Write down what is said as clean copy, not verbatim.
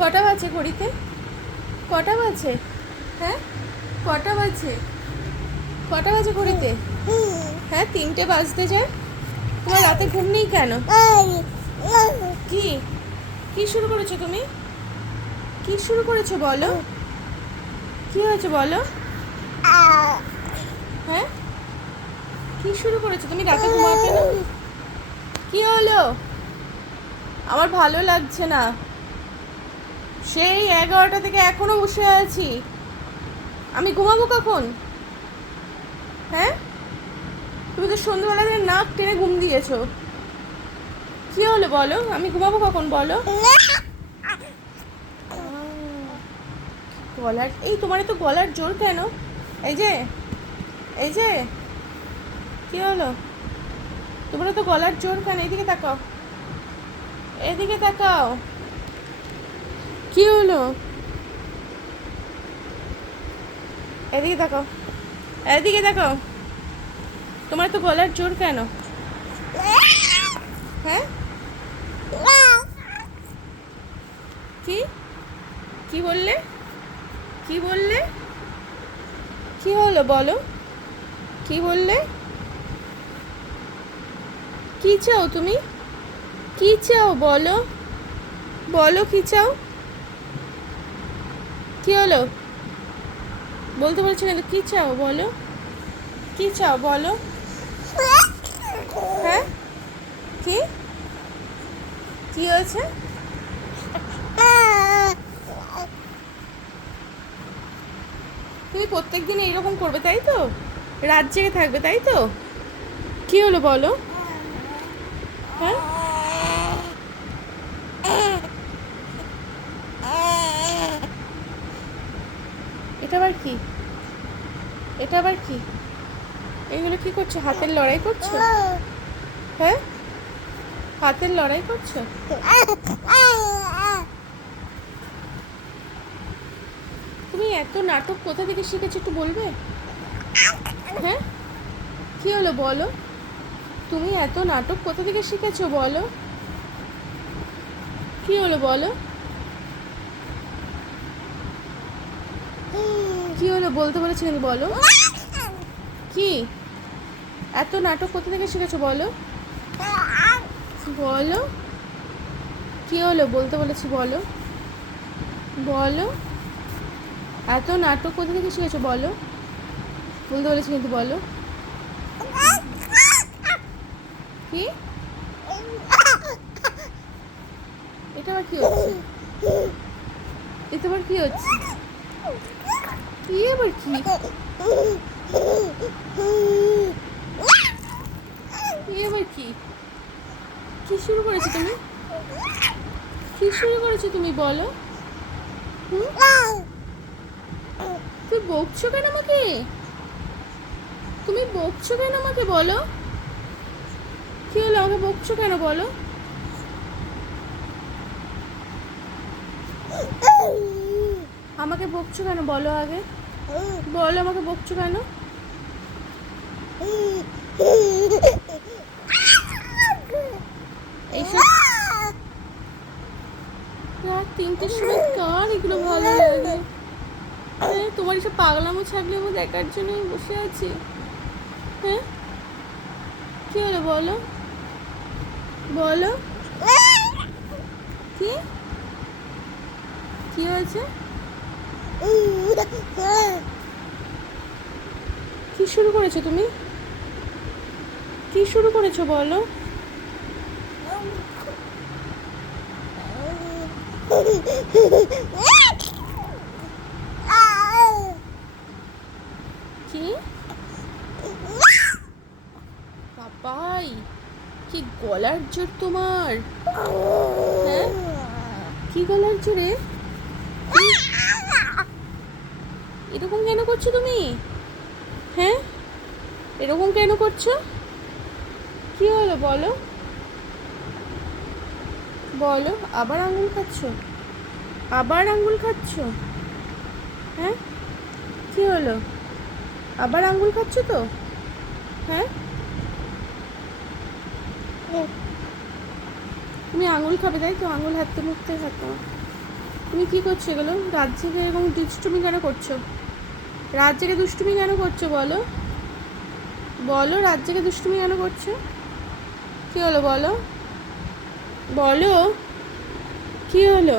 কটা বাজে ঘড়িতে? কটা বাজে? হ্যাঁ, কটা বাজে? কটা বাজে ঘড়িতে? হ্যাঁ, 3টে বাজতে যায়। তোমার রাতে ঘুম নেই কেন? কি কি শুরু করেছো তুমি? কি শুরু করেছো বলো? কি হয়েছে বলো? হ্যাঁ, কি শুরু করেছো তুমি? রাতে ঘুমাবে না? কি হলো? আমার ভালো লাগছে না। সেই 11টা থেকে এখনো বসে আছি। আমি ঘুমাবো কখন? হ্যাঁ, তুমি তো সন্ধ্যাবেলা থেকে নাক টেনে ঘুম দিয়েছো। কি হলো বলো? আমি ঘুমাবো কখন বলো? গলার তোমার তো গলার জোর কেন? এই যে এই যে কি হলো? তোমার তো গলার জোর কেন? এদিকে তাকাও, এদিকে তাকাও। কি হলো? এদিকে তাকাও, এদিকে তাকাও। তোমার তো গলার জোর কেন? হ্যাঁ, কি কি বললে? কি বললে? কি হলো বলো? কি বললে? কি চাও তুমি? কি চাও বলো? বলো কি চাও? কি হলো? বলতে বলছি না তো, কি চাও বলো? কি চাও বলো? হ্যাঁ, কি কি হয়েছে? তুমি প্রত্যেক দিন এইরকম করবে তাই তো? রাত জেগে থাকবে তাই তো? কি হলো বলো? হ্যাঁ, এটা আবার কি? এটা আবার কি? এগুলো কি করছো? হাতের লড়াই করছো? হ্যাঁ, হাতের লড়াই করছো? তুমি এত নাটক কোথা থেকে শিখেছো একটু বলবে? হ্যাঁ, কি হলো বলো? তুমি এত নাটক কোথা থেকে শিখেছো বলো? কি হলো বলো? কি হলো বলতে বলেছি কিন্তু বলো। কি এত নাটক কোথা থেকে শিখেছো বলো? বলো কি হলো বলতে বলেছি বলো। বলো এত নাটক কোথা থেকে শিখেছো বলো? বলতে বলেছি কিন্তু বলো। কি এটা আবার কি হচ্ছে? এটা আবার কি হচ্ছে? কি আবার কি? কি আবার কি? কি শুরু করেছো তুমি? কি শুরু করেছো তুমি বলো? তুমি বকছো কেন আমাকে? তুমি বকছো কেন আমাকে বলো? কি হলো? আমাকে বকছো কেন বলো? আমাকে বকছো কেন বলো আগে? বলো আমাকে বকছো কেন? এইসব রাত 3টের সময় কার এগুলো ভালো লাগে? হ্যাঁ, তোমার এসব পাগলামো ছাগলামো দেখার জন্যই বসে আছি। হ্যাঁ, কি হলো বলো? বলো কি কি হয়েছে? কি শুরু করেছো তুমি? কি শুরু করেছো বলো? কি বাবাই, কি গলার জোর তোমার? হ্যাঁ, কি গলার জোরে? এরকম কেন করছো তুমি? হ্যাঁ, এরকম কেন করছো? কি হলো বলো? বলো আবার আঙুল খাচ্ছো? আবার আঙুল খাচ্ছো? হ্যাঁ, কি হলো? আবার আঙুল খাচ্ছো তো? হ্যাঁ, তুমি আঙুল খাবে তাই তো? আঙুল হাতে মুখতে খাতো। তুমি কি করছো এগুলো? রাত জেগে এরকম দুষ্টুমি কেন করছো? রাত জেগে দুষ্টুমি কেন করছো বলো? বলো, রাত জেগে দুষ্টুমি কেন করছো? কি হলো বলো? বলো কি হলো?